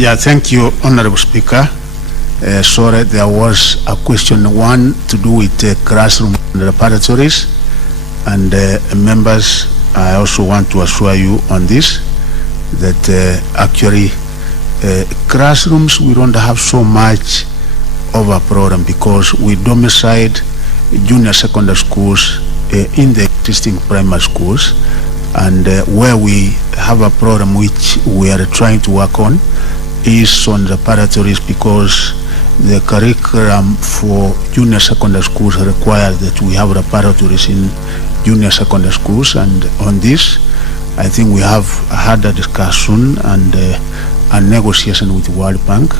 Yeah, thank you, Honorable Speaker. Sorry, there was a question one to do with classroom and laboratories, and members, I also want to assure you on this that actually classrooms, we don't have so much of a problem because we domicile junior secondary schools in the existing primary schools, and where we have a problem which we are trying to work on is on the laboratories, because the curriculum for junior secondary schools requires that we have laboratories in junior secondary schools, and on this I think we have had a discussion and a negotiation with the World Bank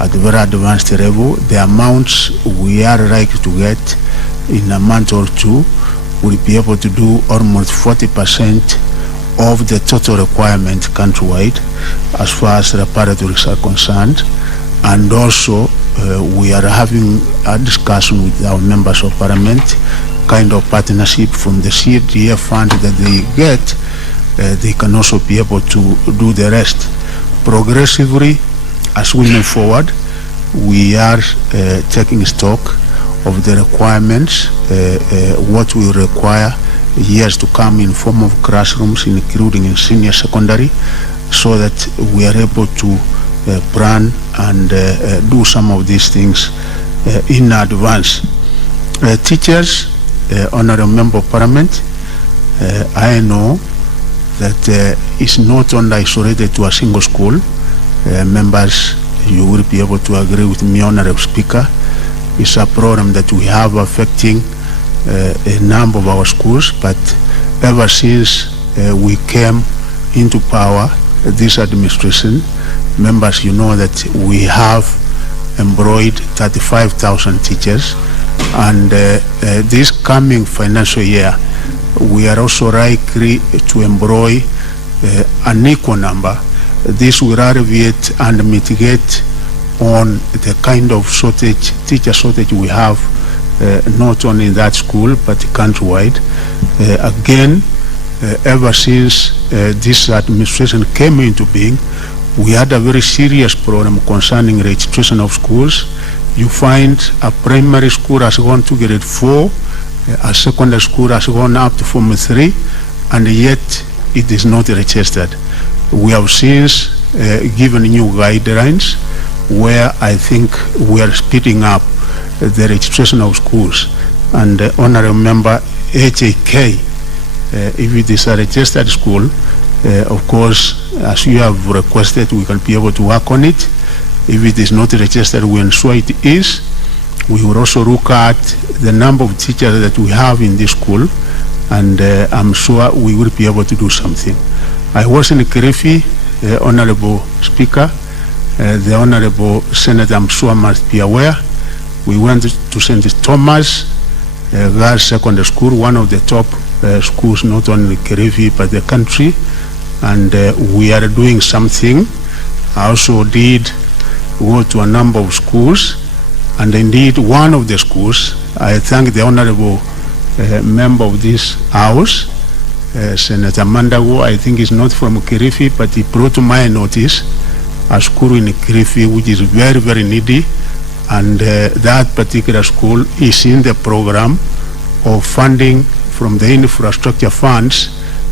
at a very advanced level. The amounts we are likely to get in a month or two will be able to do almost 40% of the total requirement countrywide as far as laboratories are concerned. And also we are having a discussion with our members of parliament, kind of partnership from the CDF fund that they get, they can also be able to do the rest. Progressively, as we move forward, we are taking stock of the requirements, what we require years to come in form of classrooms, including in senior secondary, so that we are able to plan and do some of these things in advance. Teachers, Honourable Member of Parliament, I know that it's not only isolated to a single school. Members, you will be able to agree with me, Honourable Speaker. It's a problem that we have affecting a number of our schools, but ever since we came into power, this administration, members, you know that we have employed 35,000 teachers, and this coming financial year we are also likely to employ an equal number. This will alleviate and mitigate on the kind of shortage, teacher shortage we have, not only in that school but countrywide. Again, ever since this administration came into being, we had a very serious problem concerning registration of schools. You find a primary school has gone to grade 4, a secondary school has gone up to Form 3, and yet it is not registered. We have since given new guidelines where I think we are speeding up the registration of schools. And Honourable Member, HAK, if it is a registered school, of course, as you have requested, we can be able to work on it. If it is not registered, we ensure it is. We will also look at the number of teachers that we have in this school, and I'm sure we will be able to do something. I was in Kirifi, Honourable Speaker. The Honourable Senator, I'm sure, must be aware. We went to St. Thomas Girls Secondary School, one of the top schools not only in Kirifi but the country, and we are doing something. I also did go to a number of schools, and indeed one of the schools, I thank the Honourable member of this House, Senator Mandago. I think he's not from Kirifi, but he brought to my notice a school in Kirifi which is very, very needy, and that particular school is in the program of funding from the infrastructure funds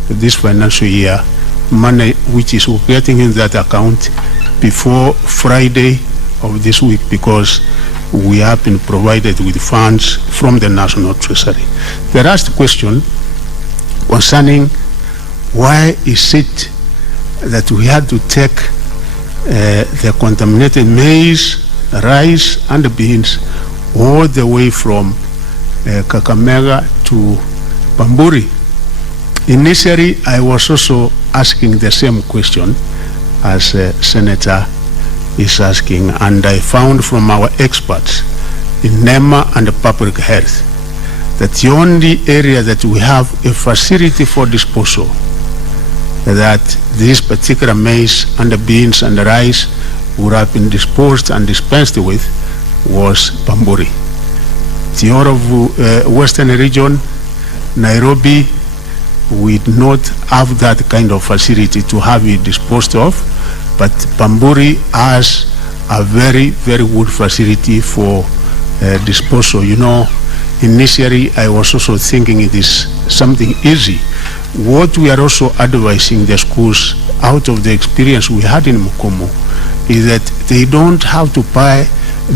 this financial year, money which is getting in that account before Friday of this week, because we have been provided with funds from the National Treasury. The last question concerning why is it that we had to take the contaminated maize, rice and beans all the way from Kakamega to Bamburi. Initially, I was also asking the same question as Senator is asking, and I found from our experts in NEMA and public health that the only area that we have a facility for disposal, that this particular maize and the beans and the rice would have been disposed and dispensed with, was Bamburi. The whole of Western region, Nairobi, we do not have that kind of facility to have it disposed of. but Bamburi has a very, very good facility for disposal. You know, initially I was also thinking it is something easy. What we are also advising the schools out of the experience we had in Mukomo is that they don't have to buy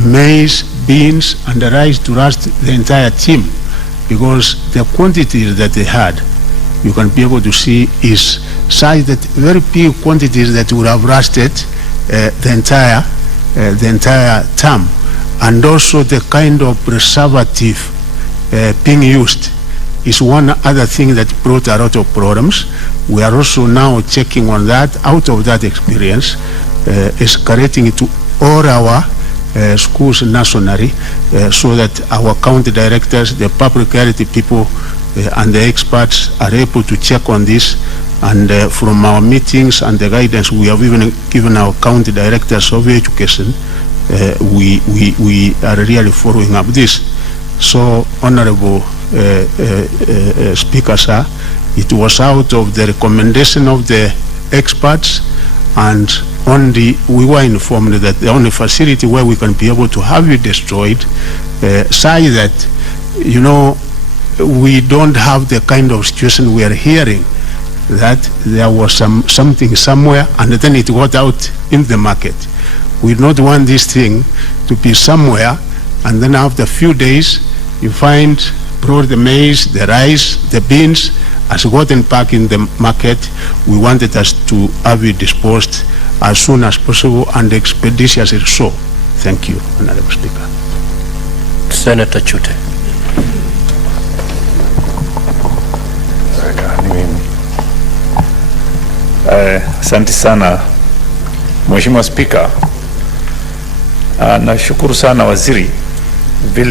maize, beans, and the rice to rust the entire team, because the quantities that they had, you can be able to see, is such that very big quantities that would have rusted the entire term. And also the kind of preservative being used is one other thing that brought a lot of problems. We are also now checking on that, out of that experience, escalating it to all our schools nationally, so that our county directors, the public health people, and the experts are able to check on this. And from our meetings and the guidance we have even given our county directors of education, we are really following up this. So, Honorable Speaker, sir, it was out of the recommendation of the experts, and we were informed that the only facility where we can be able to have it destroyed, say that, you know, we don't have the kind of situation we are hearing, that there was something somewhere and then it got out in the market. We don't want this thing to be somewhere and then after a few days you find brought the maize, the rice, the beans has gotten back in the market. We wanted us to have it disposed as soon as possible and expeditiously so. Thank you, Honorable Speaker. Senator Chute. Asante sana Mheshimiwa Spika. Nashukuru sana waziri vile